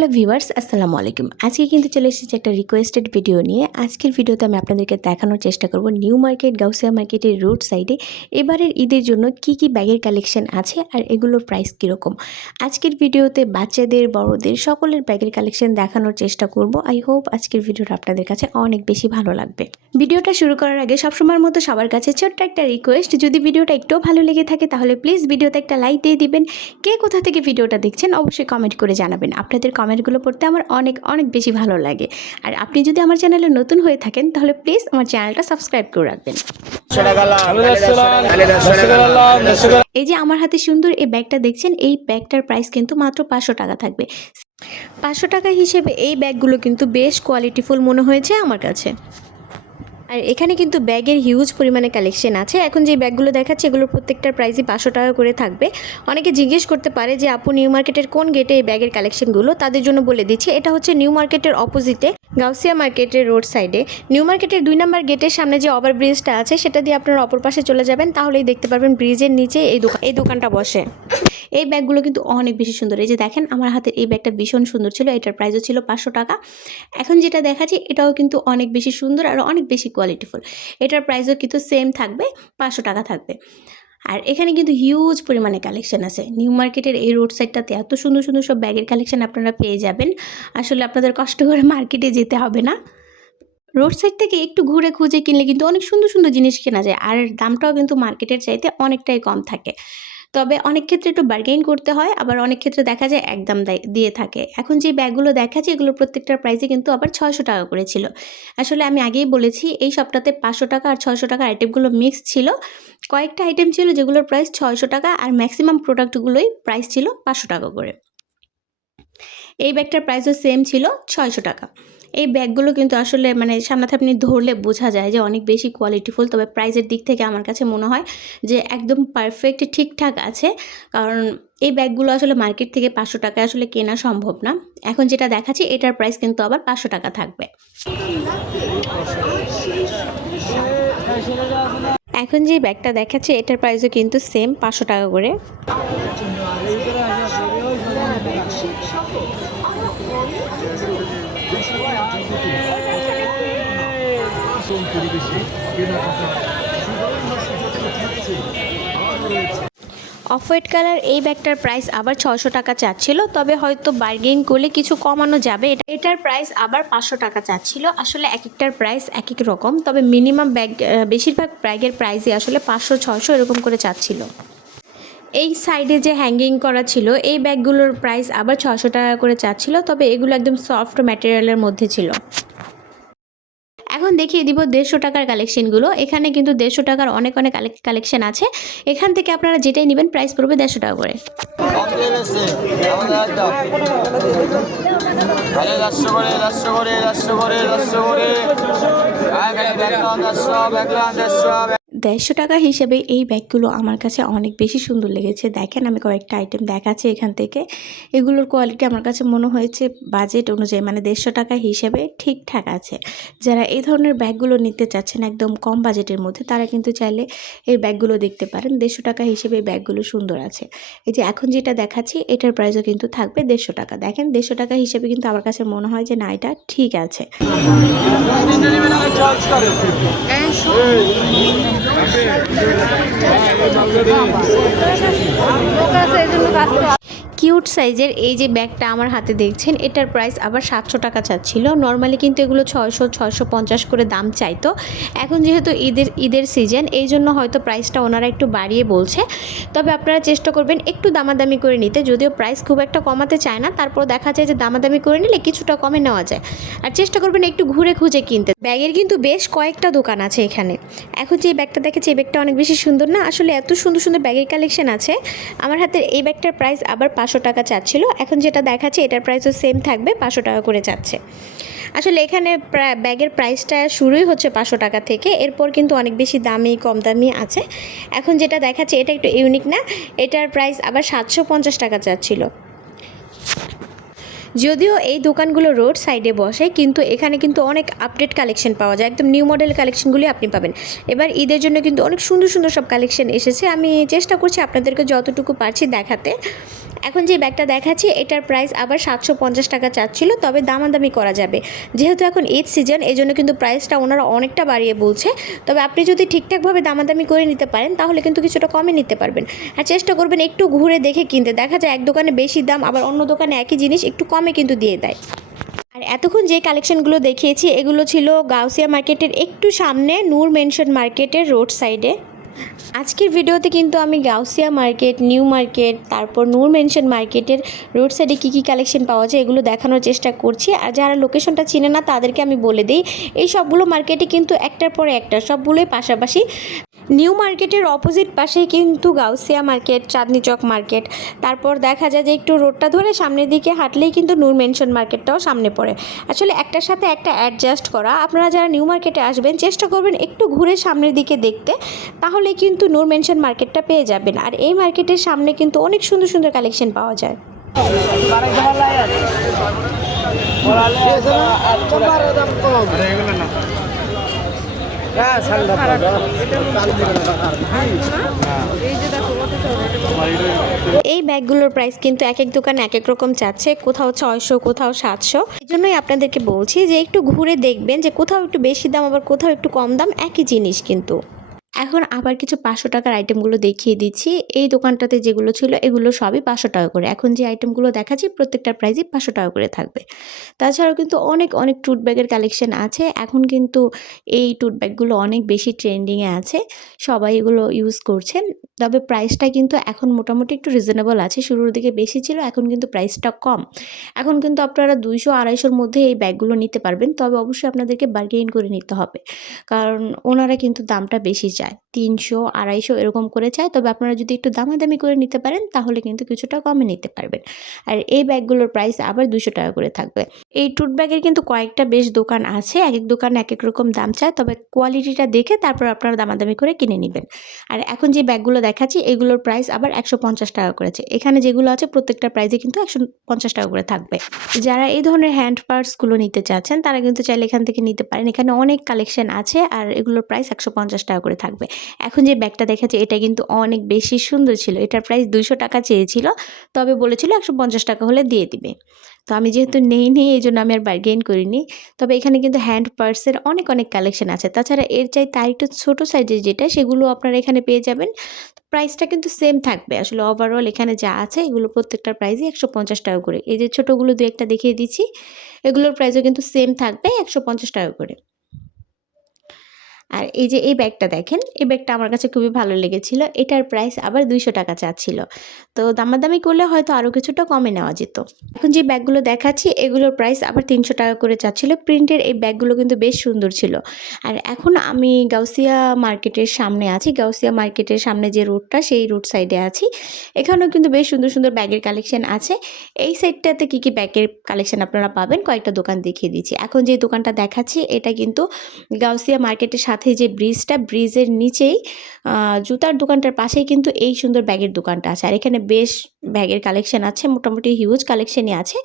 Hello viewers, আসসালামু আলাইকুম। আজকে কিন্তু চলে এসেছি একটা রিকোয়েস্টেড ভিডিও নিয়ে। আজকের ভিডিওতে আমি আপনাদেরকে দেখানোর চেষ্টা করব নিউ মার্কেট, গাউসিয়া মার্কেটের রোড সাইডে এবারের ঈদের জন্য কি কি ব্যাগের কালেকশন আছে আর এগুলোর প্রাইস কীরকম? আজকের ভিডিওতে বাচ্চাদের, বড়দের সকলের ব্যাগের কালেকশন দেখানোর চেষ্টা করব। আই হোপ আজকের ভিডিওটা আপনাদের কাছে অনেক বেশি ভালো লাগবে। ভিডিওটা শুরু করার আগে সবসময়ের মতো সবার কাছে ছোট্ট একটা রিকোয়েস্ট যদি ভিডিওটা একটু ভালো লেগে থাকে তাহলে প্লিজ ভিডিওতে একটা লাইক দিয়ে দিবেন। কে কোথা থেকে ভিডিওটা দেখছেন অবশ্যই কমেন্ট করে জানাবেন। আপনাদের কমেন্টগুলো পড়তে আমার অনেক অনেক বেশি ভালো লাগে। আর আপনি যদি আমার চ্যানেলে নতুন হয়ে থাকেন, তাহলে প্লিজ আমার চ্যানেলটা সাবস্ক্রাইব করে রাখবেন। এই যে আমার হাতে সুন্দর এই ব্যাগটা দেখছেন, এই ব্যাগটার প্রাইস কিন্তু মাত্র পাঁচশো টাকা থাকবে। পাঁচশো টাকা হিসেবে এই ব্যাগগুলো কিন্তু বেশ কোয়ালিটিফুল মনে হয়েছে আমার কাছে। আর এখানে কিন্তু ব্যাগের হিউজ পরিমাণে কালেকশন আছে। এখন যে ব্যাগগুলো দেখাচ্ছে, এগুলোর প্রত্যেকটার প্রাইসই পাঁচশো টাকা করে থাকবে। অনেকে জিজ্ঞেস করতে পারে যে, আপু নিউ মার্কেটের কোন গেটে এই ব্যাগের কালেকশনগুলো তাদের জন্য বলে দিচ্ছি, এটা হচ্ছে নিউ মার্কেটের অপোজিটে গাউসিয়া মার্কেটের রোড সাইডে নিউ মার্কেটের দুই নম্বর গেটের সামনে যে ওভার ব্রিজটা আছে, সেটা দিয়ে আপনারা অপর পাশে চলে যাবেন, তাহলেই দেখতে পারবেন ব্রিজের নিচে এই দোকান এই দোকানটা বসে। এই ব্যাগগুলো কিন্তু অনেক বেশি সুন্দর। এই যে দেখেন, আমার হাতের এই ব্যাগটা ভীষণ সুন্দর ছিল, এটার প্রাইসও ছিল পাঁচশো টাকা। এখন যেটা দেখাচ্ছি, এটাও কিন্তু অনেক বেশি সুন্দর আর অনেক বেশি কোয়ালিটিফুল এটার প্রাইসও কিন্তু সেম থাকবে, পাঁচশো টাকা থাকবে। আর এখানে কিন্তু হিউজ পরিমাণে কালেকশন আছে। নিউ মার্কেটের এই রোড সাইডটাতে এত সুন্দর সুন্দর সব ব্যাগের কালেকশন আপনারা পেয়ে যাবেন। আসলে আপনাদের কষ্ট করে মার্কেটে যেতে হবে না। রোড সাইড থেকে একটু ঘুরে খুঁজে কিনলে কিন্তু অনেক সুন্দর সুন্দর জিনিস কেনা যায়। আর দামটাও কিন্তু মার্কেটের চাইতে অনেকটাই কম থাকে। তবে অনেক ক্ষেত্রে একটু বার্গেইন করতে হয়, আবার অনেক ক্ষেত্রে দেখা যায় একদম দেয়- থাকে। এখন যে ব্যাগগুলো দেখাচ্ছে এগুলো প্রত্যেকটার প্রাইসে কিন্তু আবার ছয়শো টাকা করে ছিল। আসলে আমি আগেই বলেছি, এই সপ্তাহে পাঁচশো টাকা আর ছয়শো টাকা আইটেমগুলো মিক্স ছিল। কয়েকটা আইটেম ছিল যেগুলোর প্রাইস ছয়শো টাকা আর ম্যাক্সিমাম প্রোডাক্টগুলোই প্রাইস ছিল পাঁচশো টাকা করে। এই ব্যাগটার প্রাইসও সেম ছিল ছয়শো টাকা। এই ব্যাগগুলো কিন্তু আসলে মানে সামনাতে আপনি ধরলে বোঝা যায় যে অনেক বেশি কোয়ালিটিফুল তবে প্রাইজের দিক থেকে আমার কাছে মনে হয় যে একদম পারফেক্ট ঠিকঠাক আছে কারণ এই ব্যাগগুলো আসলে মার্কেট থেকে পাঁচশো টাকায় আসলে কেনা সম্ভব না এখন যেটা দেখাচ্ছি এটার প্রাইস কিন্তু আবার পাঁচশো টাকা থাকবে এখন যে ব্যাগটা দেখাচ্ছে এটার প্রাইসও কিন্তু সেম পাঁচশো টাকা করে অফ হোয়াইট কালার, এই ব্যাগটার প্রাইস আবার ছশো টাকা চাচ্ছিল, তবে হয়তো বার্গেন করলে কিছু কমানো যাবে। এটা- এটার প্রাইস আবার পাঁচশো টাকা চাচ্ছিল। আসলে এক একটার প্রাইস এক এক রকম, তবে মিনিমাম ব্যাগ বেশিরভাগ ব্যাগের প্রাইসই আসলে পাঁচশো ছশো এরকম করে চাচ্ছিল। এই সাইডে যে হ্যাঙ্গিং করা ছিল, এই ব্যাগগুলোর প্রাইস আবার ছশো টাকা করে চাচ্ছিল, তবে এগুলো একদম সফট ম্যাটেরিয়ালের মধ্যে ছিল। এখন দেখিয়ে দিব দেড়শো টাকার কালেকশনগুলো এখানে কিন্তু দেড়শো টাকার অনেক অনেক কালেকশন আছে এখান থেকে আপনারা যেটাই নেবেন প্রাইস পড়বে দেড়শো টাকা করে দেড়শো টাকা হিসেবে এই ব্যাগগুলো আমার কাছে অনেক বেশি সুন্দর লেগেছে। দেখেন, আমি কয়েকটা আইটেম দেখাচ্ছি এখান থেকে। এগুলোর কোয়ালিটি আমার কাছে মনে হয়েছে বাজেট অনুযায়ী মানে দেড়শো টাকা হিসেবে ঠিকঠাক আছে। যারা এই ধরনের ব্যাগগুলো নিতে চাচ্ছেন একদম কম বাজেটের মধ্যে, তারা কিন্তু চাইলে এই ব্যাগগুলো দেখতে পারেন। দেড়শো টাকা হিসেবে এই ব্যাগগুলো সুন্দর আছে। এই যে এখন যেটা দেখাচ্ছি, এটার প্রাইসও কিন্তু থাকবে দেড়শো টাকা। দেখেন, দেড়শো টাকা হিসেবে কিন্তু আমার কাছে মনে হয় যে না, এটা ঠিক আছে। লোক আছে এই জন্য কিউট সাইজের এই যে ব্যাগটা আমার হাতে দেখছেন, এটার প্রাইস আবার সাতশো টাকা চাচ্ছিল। নর্মালি কিন্তু এগুলো ছয়শো ছয়শো পঞ্চাশ করে দাম চাইতো। এখন যেহেতু ঈদের ঈদের সিজন এই জন্য হয়তো প্রাইসটা ওনারা একটু বাড়িয়ে বলছে। তবে আপনারা চেষ্টা করবেন একটু দামাদামি করে নিতে, যদিও প্রাইস খুব একটা কমাতে চায় না। তারপর দেখা যায় যে দামাদামি করে নিলে কিছুটা কমে নেওয়া যায়। আর চেষ্টা করবেন একটু ঘুরে খুঁজে কিনতে। ব্যাগের কিন্তু বেশ কয়েকটা দোকান আছে এখানে। এখন যে ব্যাগটা দেখেছি, এই ব্যাগটা অনেক বেশি সুন্দর না? আসলে এত সুন্দর সুন্দর ব্যাগের কালেকশন আছে। আমার হাতের এই ব্যাগটার প্রাইস আবার পাঁচশো টাকা চাচ্ছিল। এখন যেটা দেখাচ্ছে, এটার প্রাইসও সেম থাকবে, পাঁচশো টাকা করে চাচ্ছে আসলে এখানে ব্যাগের প্রাইসটা শুরুই হচ্ছে পাঁচশো টাকা থেকে, এরপর কিন্তু অনেক বেশি দামি, কম দামি আছে। এখন যেটা দেখাচ্ছে, এটা একটু ইউনিক না, এটার প্রাইস আবার সাতশো পঞ্চাশ টাকা চাচ্ছিল। যদিও এই দোকানগুলো রোড সাইডে বসে, কিন্তু এখানে কিন্তু অনেক আপডেট কালেকশন পাওয়া যায়। একদম নিউ মডেল কালেকশনগুলি আপনি পাবেন। এবার ঈদের জন্য কিন্তু অনেক সুন্দর সুন্দর সব কালেকশন এসেছে। আমি চেষ্টা করছি আপনাদেরকে যতটুকু পারছি দেখাতে। এখন যে ব্যাগটা দেখাচ্ছি, এটার প্রাইস আবার সাতশো পঞ্চাশ টাকা চাচ্ছিল, তবে দামাদামি করা যাবে। যেহেতু এখন ঈদ সিজন এই জন্য কিন্তু প্রাইসটা ওনারা অনেকটা বাড়িয়ে বলছে। তবে আপনি যদি ঠিকঠাকভাবে দামাদামি করে নিতে পারেন, তাহলে কিন্তু কিছুটা কমে নিতে পারবেন। আর চেষ্টা করবেন একটু ঘুরে দেখে কিনতে। দেখা যায় এক দোকানে বেশি দাম, আবার অন্য দোকানে একই জিনিস একটু কমে কিন্তু দিয়ে দেয়। আর এতক্ষণ যে কালেকশনগুলো দেখিয়েছি, এগুলো ছিল গাউসিয়া মার্কেটের একটু সামনে নূর মেনশন মার্কেটের রোড সাইডে। আজকের ভিডিওতে কিন্তু আমি গাউসিয়া মার্কেট, নিউ মার্কেট, তারপর নূর মেনশন মার্কেটের রোড সাইডে কী কী কালেকশন পাওয়া যায় এগুলো দেখানোর চেষ্টা করছি। আর যারা লোকেশনটা চিনে না, তাদেরকে আমি বলে দিই, এই সবগুলো মার্কেটে কিন্তু একটার পরে একটা, সবগুলোই পাশাপাশি নিউ মার্কেটের অপোজিট পাশেই কিন্তু গাউসিয়া মার্কেট, চাঁদনি চক মার্কেট। তারপর দেখা যায় যে একটু রোডটা ধরে সামনের দিকে হাঁটলেই কিন্তু নূর মেনশন মার্কেটটাও সামনে পড়ে। আসলে একটার সাথে একটা অ্যাডজাস্ট করা। আপনারা যারা নিউ মার্কেটে আসবেন, চেষ্টা করবেন একটু ঘুরে সামনের দিকে দেখতে। তাহলে কিন্তু নূর মেনশন মার্কেটটা পেয়ে যাবেন। আর এই মার্কেটের সামনে কিন্তু অনেক সুন্দর সুন্দর কালেকশন পাওয়া যায়। এই ব্যাগগুলোর প্রাইস কিন্তু এক এক দোকান এক এক রকম চাচ্ছে কোথাও ছয়শো, কোথাও সাতশো। এই জন্যই আপনাদেরকে বলছি যে একটু ঘুরে দেখবেন যে কোথাও একটু বেশি দাম, আবার কোথাও একটু কম দাম, একই জিনিস কিন্তু। এখন আবার কিছু পাঁচশো টাকার আইটেমগুলো দেখিয়ে দিচ্ছি। এই দোকানটাতে যেগুলো ছিল, এগুলো সবই পাঁচশো টাকা করে। এখন যে আইটেমগুলো দেখাচ্ছি, প্রত্যেকটার প্রাইসই পাঁচশো টাকা করে থাকবে। তাছাড়াও কিন্তু অনেক অনেক টুট ব্যাগের কালেকশন আছে। এখন কিন্তু এই টুট ব্যাগগুলো অনেক বেশি ট্রেন্ডিংয়ে আছে। সবাই এগুলো ইউজ করছেন। তবে প্রাইসটা কিন্তু এখন মোটামুটি একটু রিজনেবল আছে। শুরুর দিকে বেশি ছিল, এখন কিন্তু প্রাইসটা কম। এখন কিন্তু আপনারা দুইশো, আড়াইশোর মধ্যে এই ব্যাগগুলো নিতে পারবেন। তবে অবশ্যই আপনাদেরকে বার্গেইন করে নিতে হবে। কারণ ওনারা কিন্তু দামটা বেশি চায়। তিনশো, আড়াইশো এরকম করে চায়। তবে আপনারা যদি একটু দামাদামি করে নিতে পারেন, তাহলে কিন্তু কিছুটা কমে নিতে পারবেন। আর এই ব্যাগগুলোর প্রাইস আবার দুশো টাকা করে থাকবে। এই টুট ব্যাগের কিন্তু কয়েকটা বেশ দোকান আছে। এক এক দোকানে এক এক রকম দাম চায়, তবে কোয়ালিটিটা দেখে তারপর আপনারা দামাদামি করে কিনে নেবেন। আর এখন যে ব্যাগগুলো দেখাচ্ছি, এগুলোর প্রাইস আবার একশো পঞ্চাশ টাকা করেছে। এখানে যেগুলো আছে, প্রত্যেকটা প্রাইসে কিন্তু একশো পঞ্চাশ টাকা করে থাকবে। যারা এই ধরনের হ্যান্ড পার্টসগুলো নিতে চাচ্ছেন, তারা কিন্তু চাইলে এখান থেকে নিতে পারেন। এখানে অনেক কালেকশন আছে, আর এগুলোর প্রাইস একশো পঞ্চাশ টাকা করে থাকবে। এখন যে ব্যাগটা দেখাচ্ছি এটা কিন্তু অনেক বেশি সুন্দর ছিল। এটার প্রাইস দুইশো টাকা চেয়েছিল তবে বলেছিল একশো পঞ্চাশ টাকা হলে দিয়ে দিবে। তো আমি যেহেতু নেই নেই এই জন্য আমি আর বার্গেন করিনি। তবে এখানে কিন্তু হ্যান্ড পার্সের অনেক অনেক কালেকশন আছে। তাছাড়া এর চাই তার একটু ছোটো সাইজের যেটা সেগুলো আপনারা এখানে পেয়ে যাবেন। প্রাইসটা কিন্তু সেম থাকবে। আসলে ওভারঅল এখানে যা আছে এগুলো প্রত্যেকটার প্রাইসই একশো পঞ্চাশ টাকা করে। এই যে ছোটোগুলো দু একটা দেখিয়ে দিচ্ছি এগুলোর প্রাইসও কিন্তু সেম থাকবে একশো পঞ্চাশ টাকা করে। আর এই যে এই ব্যাগটা দেখেন, এই ব্যাগটা আমার কাছে খুবই ভালো লেগেছিল। এটার প্রাইস আবার দুইশো টাকা চাচ্ছিল। তো দামাদামি করলে হয়তো আরও কিছুটা কমে নেওয়া যেত। এখন যে ব্যাগগুলো দেখাচ্ছি, এগুলোর প্রাইস আবার তিনশো টাকা করে চাচ্ছিল। প্রিন্টের এই ব্যাগগুলো কিন্তু বেশ সুন্দর ছিল। আর এখন আমি গাউসিয়া মার্কেটের সামনে আছি। গাউসিয়া মার্কেটের সামনে যে রোডটা সেই রোড সাইডে আছি। এখানেও কিন্তু বেশ সুন্দর সুন্দর ব্যাগের কালেকশন আছে। এই সাইডটাতে কী কী ব্যাগের কালেকশন আপনারা পাবেন? কয়েকটা দোকান দেখিয়ে দিচ্ছি। এখন যে দোকানটা দেখাচ্ছি, এটা কিন্তু গাউসিয়া মার্কেটের সাথে যে ব্রিজটা ব্রিজের নিচেই জুতার দোকানটার পাশেই কিন্তু এই সুন্দর ব্যাগের দোকানটা আছে। আর এখানে বেশ ব্যাগের কালেকশন আছে, মোটামুটি হিউজ কালেকশনই আছে।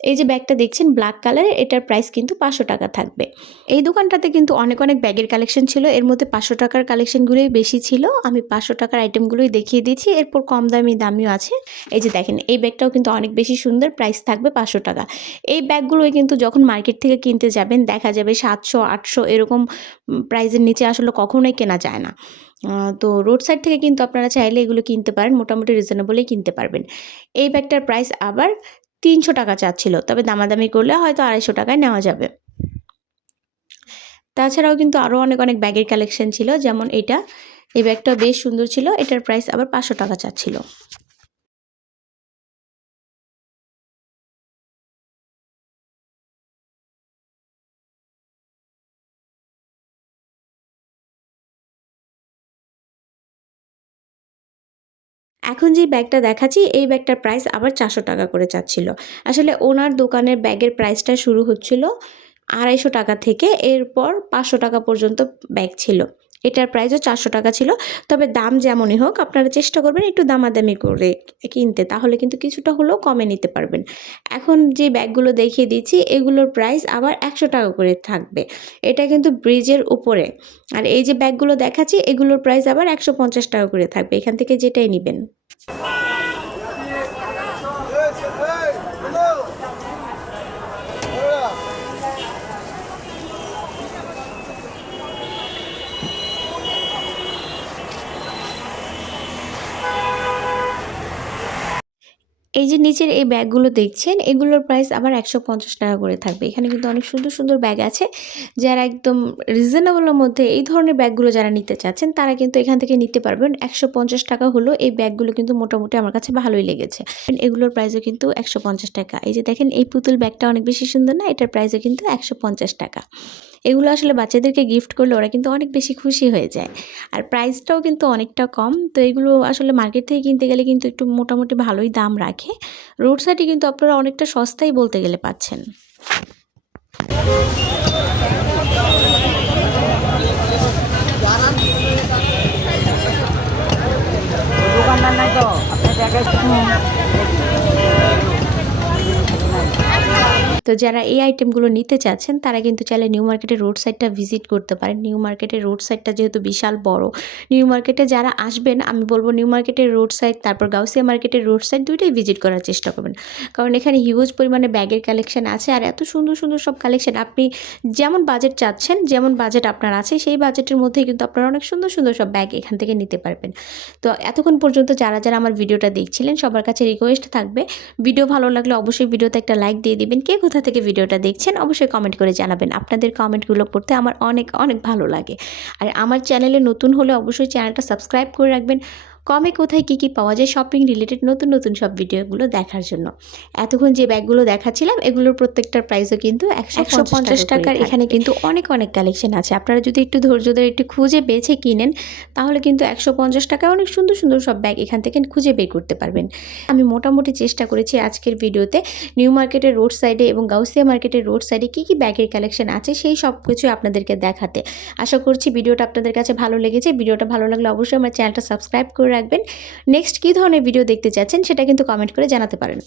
এই যে ব্যাগটা দেখছেন ব্ল্যাক কালারের এটার প্রাইস কিন্তু পাঁচশো টাকা থাকবে। এই দোকানটাতে কিন্তু অনেক অনেক ব্যাগের কালেকশন ছিল। এর মধ্যে পাঁচশো টাকার কালেকশনগুলোই বেশি ছিল। আমি পাঁচশো টাকার আইটেমগুলোই দেখিয়ে দিয়েছি। এরপর কম দামি, দামিও আছে। এই যে দেখেন, এই ব্যাগটাও কিন্তু অনেক বেশি সুন্দর প্রাইস থাকবে পাঁচশো টাকা। এই ব্যাগগুলোই কিন্তু যখন মার্কেট থেকে কিনতে যাবেন, দেখা যাবে সাতশো, আটশো এরকম প্রাইসের নিচে আসলে কখনোই কেনা যায় না। তো রোড সাইড থেকে কিন্তু আপনারা চাইলে এগুলো কিনতে পারেন, মোটামুটি রিজনেবলেই কিনতে পারবেন। এই ব্যাগটার প্রাইস আবার তিনশো টাকা চাচ্ছিল। তবে দামাদামি করলে হয়তো আড়াইশো টাকায় নেওয়া যাবে। তাছাড়াও কিন্তু আরও অনেক অনেক ব্যাগের কালেকশন ছিল। যেমন এটা। এই ব্যাগটা বেশ সুন্দর ছিল। এটার প্রাইস আবার পাঁচশো টাকা চাচ্ছিল। এখন যে ব্যাগটা দেখাচ্ছি, এই ব্যাগটার প্রাইস আবার চারশো টাকা করে চাচ্ছিল আসলে ওনার দোকানের ব্যাগের প্রাইসটা শুরু হচ্ছিল আড়াইশো টাকা থেকে, এরপর পাঁচশো টাকা পর্যন্ত ব্যাগ ছিল। এটার প্রাইসও চারশো টাকা ছিল। তবে দাম যেমনই হোক, আপনারা চেষ্টা করবেন একটু দামাদামি করে কিনতে। তাহলে কিন্তু কিছুটা হলেও কমে নিতে পারবেন। এখন যে ব্যাগগুলো দেখিয়ে দিচ্ছি, এগুলোর প্রাইস আবার একশো টাকা করে থাকবে। এটা কিন্তু ব্রিজের উপরে। আর এই যে ব্যাগগুলো দেখাচ্ছি, এগুলোর প্রাইস আবার একশো পঞ্চাশ টাকা করে থাকবে। এখান থেকে যেটাই নেবেন। এই যে নিচের এই ব্যাগগুলো দেখছেন, এগুলোর প্রাইস আবার একশো পঞ্চাশ টাকা করে থাকবে। এখানে কিন্তু অনেক সুন্দর সুন্দর ব্যাগ আছে, যারা একদম রিজনেবলের মধ্যে এই ধরনের ব্যাগগুলো যারা নিতে চাচ্ছেন, তারা কিন্তু এখান থেকে নিতে পারবেন। একশো পঞ্চাশ টাকা হলো এই ব্যাগগুলো কিন্তু মোটামুটি আমার কাছে ভালোই লেগেছে। এগুলোর প্রাইসও কিন্তু একশো পঞ্চাশ টাকা। এই যে দেখেন, এই পুতুল ব্যাগটা অনেক বেশি সুন্দর না? এটার প্রাইসও কিন্তু একশো পঞ্চাশ টাকা। এগুলো আসলে বাচ্চাদেরকে গিফট করলে ওরা কিন্তু অনেক বেশি খুশি হয়ে যায়। আর প্রাইসটাও কিন্তু অনেকটা কম। তো এগুলো আসলে মার্কেট থেকে কিনতে গেলে কিন্তু একটু মোটামুটি ভালোই দাম রাখে। রোড সাইডে কিন্তু আপনারা অনেকটা সস্তাই বলতে গেলে পাচ্ছেন। দোকানদার নাই তো? তো যারা এই আইটেমগুলো নিতে চাচ্ছেন, তারা কিন্তু চাইলে নিউ মার্কেটের রোড সাইডটা ভিজিট করতে পারেন। নিউ মার্কেটের রোড সাইডটা যেহেতু বিশাল বড় নিউ মার্কেটে যারা আসবেন, আমি বলব নিউ মার্কেটের রোড সাইড তারপর গাউসিয়া মার্কেটের রোড সাইড দুইটাই ভিজিট করার চেষ্টা করবেন। কারণ এখানে হিউজ পরিমাণে ব্যাগের কালেকশন আছে আর এত সুন্দর সুন্দর সব কালেকশন আপনি যেমন বাজেট চাচ্ছেন, যেমন বাজেট আপনার আছে, সেই বাজেটের মধ্যেই কিন্তু আপনারা অনেক সুন্দর সুন্দর সব ব্যাগ এখান থেকে নিতে পারবেন। তো এতক্ষণ পর্যন্ত যারা যারা আমার ভিডিওটা দেখছিলেন, সবার কাছে রিকোয়েস্ট থাকবে। ভিডিও ভালো লাগলে অবশ্যই ভিডিওতে একটা লাইক দিয়ে দিবেন। কে কোথা থেকে ভিডিওটা দেখছেন, অবশ্যই কমেন্ট করে জানাবেন। আপনাদের কমেন্টগুলো পড়তে আমার অনেক অনেক ভালো লাগে। আর আমার চ্যানেলে নতুন হলে অবশ্যই চ্যানেলটা সাবস্ক্রাইব করে রাখবেন। কমে কোথায় কী কী পাওয়া যায় শপিং রিলেটেড নতুন নতুন সব ভিডিওগুলো দেখার জন্য। এতক্ষণ যে ব্যাগগুলো দেখাচ্ছিলাম এগুলোর প্রত্যেকটার প্রাইসও কিন্তু একশো পঞ্চাশ টাকার এখানে কিন্তু অনেক অনেক কালেকশন আছে। আপনারা যদি একটু ধৈর্য ধরে একটু খুঁজে বেছে কিনেন তাহলে কিন্তু একশো পঞ্চাশ টাকায় অনেক সুন্দর সুন্দর সব ব্যাগ এখান থেকে খুঁজে বের করতে পারবেন। আমি মোটামুটি চেষ্টা করেছি আজকের ভিডিওতে নিউ মার্কেটের রোড সাইডে এবং গাউসিয়া মার্কেটের রোড সাইডে কী কী ব্যাগের কালেকশন আছে সেই সব কিছু আপনাদেরকে দেখাতে। আশা করছি ভিডিওটা আপনাদের কাছে ভালো লেগেছে। ভিডিওটা ভালো লাগলে অবশ্যই আমার চ্যানেলটা সাবস্ক্রাইব করে রাখবেন। নেক্সট কী ধরনের ভিডিও দেখতে চাচ্ছেন সেটা কিন্তু কমেন্ট করে জানাতে পারেন।